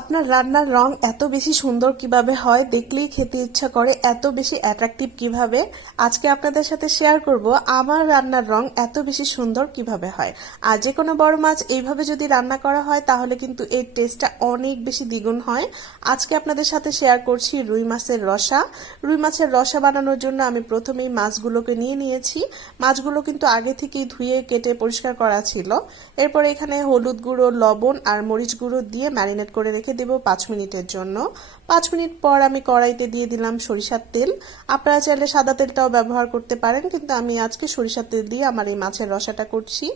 আপনার রান্নার রং এত বেশি সুন্দর কিভাবে হয়, দেখলেই খেতে ইচ্ছা করে, এত বেশি অ্যাট্রাকটিভ কিভাবে। আজকে আপনাদের সাথে শেয়ার করব আমার রান্নার রং এত বেশি সুন্দর কিভাবে হয়। আর যে কোনো বড় মাছ এইভাবে যদি রান্না করা হয় তাহলে কিন্তু এর টেস্টটা অনেক বেশি দ্বিগুণ হয়। আজকে আপনাদের সাথে শেয়ার করছি রুই মাছের রসা। রুই মাছের রসা বানানোর জন্য আমি প্রথমেই মাছগুলোকে নিয়ে নিয়েছি। মাছগুলো কিন্তু আগে থেকেই ধুয়ে কেটে পরিষ্কার করা ছিল। এরপর এখানে হলুদ গুঁড়ো, লবণ আর মরিচ গুঁড়ো দিয়ে ম্যারিনেট করে রেখে দেব 5 মিনিটের জন্য। 5 মিনিট পর আমি কড়াইতে দিয়ে দিলাম সরিষার তেল। আপনারা চাইলে সাদা তেলটাও ব্যবহার করতে পারেন, কিন্তু আমি আজকে সরিষার তেল দিয়ে আমার এই মাছের রসাটা করছি।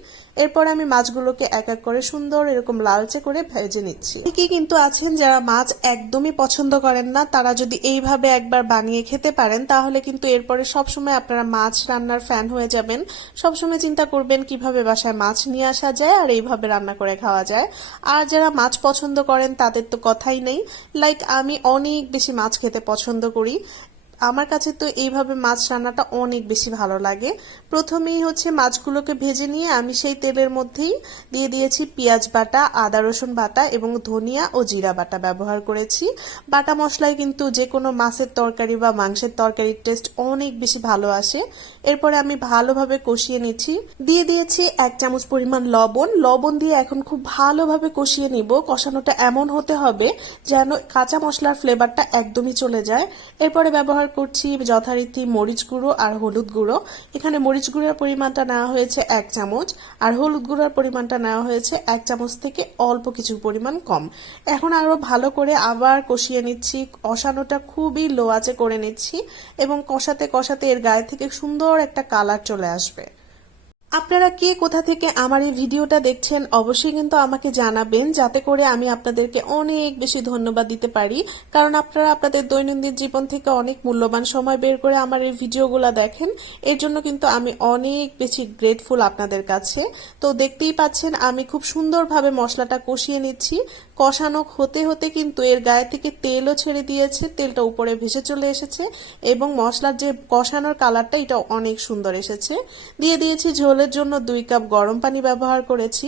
এরপর আমি মাছগুলোকে এক এক করে সুন্দর এরকম লালচে করে ভেজে নিচ্ছি। অনেকেই কিন্তু আছেন যারা মাছ একদমই পছন্দ করেন না, তারা যদি এইভাবে একবার বানিয়ে খেতে পারেন তাহলে কিন্তু এরপরে সবসময় আপনারা মাছ রান্নার ফ্যান হয়ে যাবেন। সবসময় চিন্তা করবেন কিভাবে বাসায় মাছ নিয়ে আসা যায় আর এইভাবে রান্না করে খাওয়া যায়। আর যারা মাছ পছন্দ করেন তাদের তো কথাই নেই। লাইক আমি অনেক বেশি মাছ খেতে পছন্দ করি। আমার কাছে তো এইভাবে মাছ রান্নাটা অনেক বেশি ভালো লাগে। প্রথমেই হচ্ছে মাছগুলোকে ভেজে নিয়ে আমি সেই তেলের মধ্যেই দিয়ে দিয়েছি পেঁয়াজ বাটা, আদা রসুন বাটা এবং ধনিয়া ও জিরা বাটা ব্যবহার করেছি। বাটা মশলায় কিন্তু যে কোনো মাছের তরকারি বা মাংসের তরকারির টেস্ট অনেক বেশি ভালো আসে। এরপরে আমি ভালোভাবে কষিয়ে নিচ্ছি। দিয়ে দিয়েছি 1 চামচ পরিমাণ লবণ। লবণ দিয়ে এখন খুব ভালোভাবে কষিয়ে নিব। কষানোটা এমন হতে হবে যেন কাঁচা মশলার ফ্লেভারটা একদমই চলে যায়। এরপরে ব্যবহার করছি যথারীতি মরিচ গুঁড়ো আর হলুদ গুঁড়ো। এখানে মরিচ গুঁড়োর পরিমাণটা নেওয়া হয়েছে 1 চামচ আর হলুদ গুঁড়োর পরিমাণটা নেওয়া হয়েছে 1 চামচ থেকে অল্প কিছু পরিমাণ কম। এখন আরো ভালো করে আবার কষিয়ে নিচ্ছি। কষানোটা খুবই লো আঁচে করে নিচ্ছি এবং কষাতে কষাতে এর গায়ে থেকে সুন্দর একটা কালার চলে আসবে। আপনারা কে কোথা থেকে আমার এই ভিডিওটা দেখছেন অবশ্যই কিন্তু আমাকে জানাবেন, যাতে করে আমি আপনাদেরকে অনেক বেশি ধন্যবাদ দিতে পারি। কারণ আপনারা আপনাদের দৈনন্দিন জীবন থেকে অনেক মূল্যবান সময় বের করে আমার এই ভিডিওগুলো দেখেন। এর জন্য কিন্তু আমি অনেক বেশি গ্রেটফুল আপনাদের কাছে। তো দেখতেই পাচ্ছেন আমি খুব সুন্দরভাবে মশলাটা কষিয়ে নিচ্ছি। কষানো হতে হতে কিন্তু এর গায়ে থেকে তেলও ছেড়ে দিয়েছে, তেলটা উপরে ভেসে চলে এসেছে এবং মশলার যে কষানোর কালারটা এটা অনেক সুন্দর এসেছে। দিয়ে দিয়েছি ঝোলের জন্য 2 কাপ গরম পানি ব্যবহার করেছি।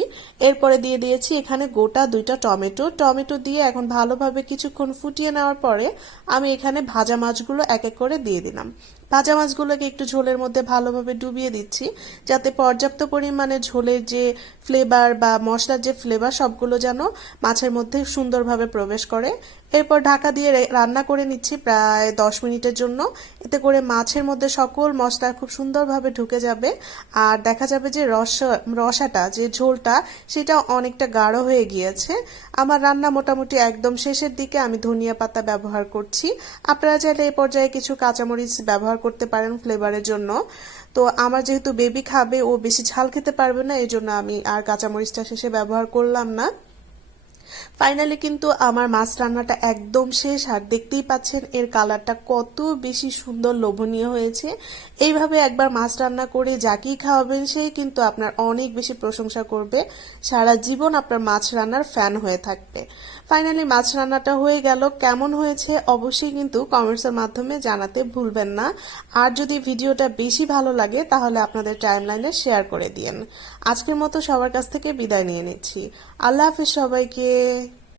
এরপরে দিয়ে দিয়েছি এখানে গোটা 2টা টমেটো। টমেটো দিয়ে এখন ভালোভাবে কিছুক্ষণ ফুটিয়ে নেওয়ার পরে আমি এখানে ভাজা মাছগুলো এক এক করে দিয়ে দিলাম। ভাজা মাছগুলোকে একটু ঝোলের মধ্যে ভালোভাবে ডুবিয়ে দিচ্ছি, যাতে পর্যাপ্ত পরিমাণে ঝোলের যে ফ্লেভার বা মশলার যে ফ্লেভার সবগুলো যেন মাছের মধ্যে সুন্দরভাবে প্রবেশ করে। এরপর ঢাকা দিয়ে রান্না করে নিচ্ছি প্রায় 10 মিনিটের জন্য। এতে করে মাছের মধ্যে সকল মশলা খুব সুন্দরভাবে ঢুকে যাবে আর দেখা যাবে যে রসাটা যে ঝোলটা সেটা অনেকটা গাঢ় হয়ে গিয়েছে। আমার রান্না মোটামুটি একদম শেষের দিকে। আমি ধনিয়া পাতা ব্যবহার করছি। আপনারা চাইলে এই পর্যায়ে কিছু কাঁচামরিচ ব্যবহার করতে পারেন ফ্লেভারের জন্য। তো আমার যেহেতু বেবি খাবে, ও বেশি ঝাল খেতে পারবে না, এই জন্য আমি আর কাঁচামরিচটা শেষে ব্যবহার করলাম না। ফাইনালি কিন্তু আমার মাছ রান্নাটা একদম শেষ আর দেখতেই পাচ্ছেন এর কালারটা কত বেশি সুন্দর, লোভনীয় হয়েছে। এইভাবে একবার মাছ রান্না করে যাকেই খাওয়াবেন সেই কিন্তু আপনার অনেক বেশি প্রশংসা করবে, সারা জীবন আপনার মাছ রান্নার ফ্যান হয়ে থাকবে। ফাইনালি মাছ রান্নাটা হয়ে গেল। কেমন হয়েছে অবশ্যই কিন্তু কমেন্টসের মাধ্যমে জানাতে ভুলবেন না। আর যদি ভিডিওটা বেশি ভালো লাগে তাহলে আপনাদের টাইমলাইনে শেয়ার করে দিন। আজকের মতো সবার কাছ থেকে বিদায় নিয়ে নিচ্ছি। আল্লাহ হাফেজ সবাইকে।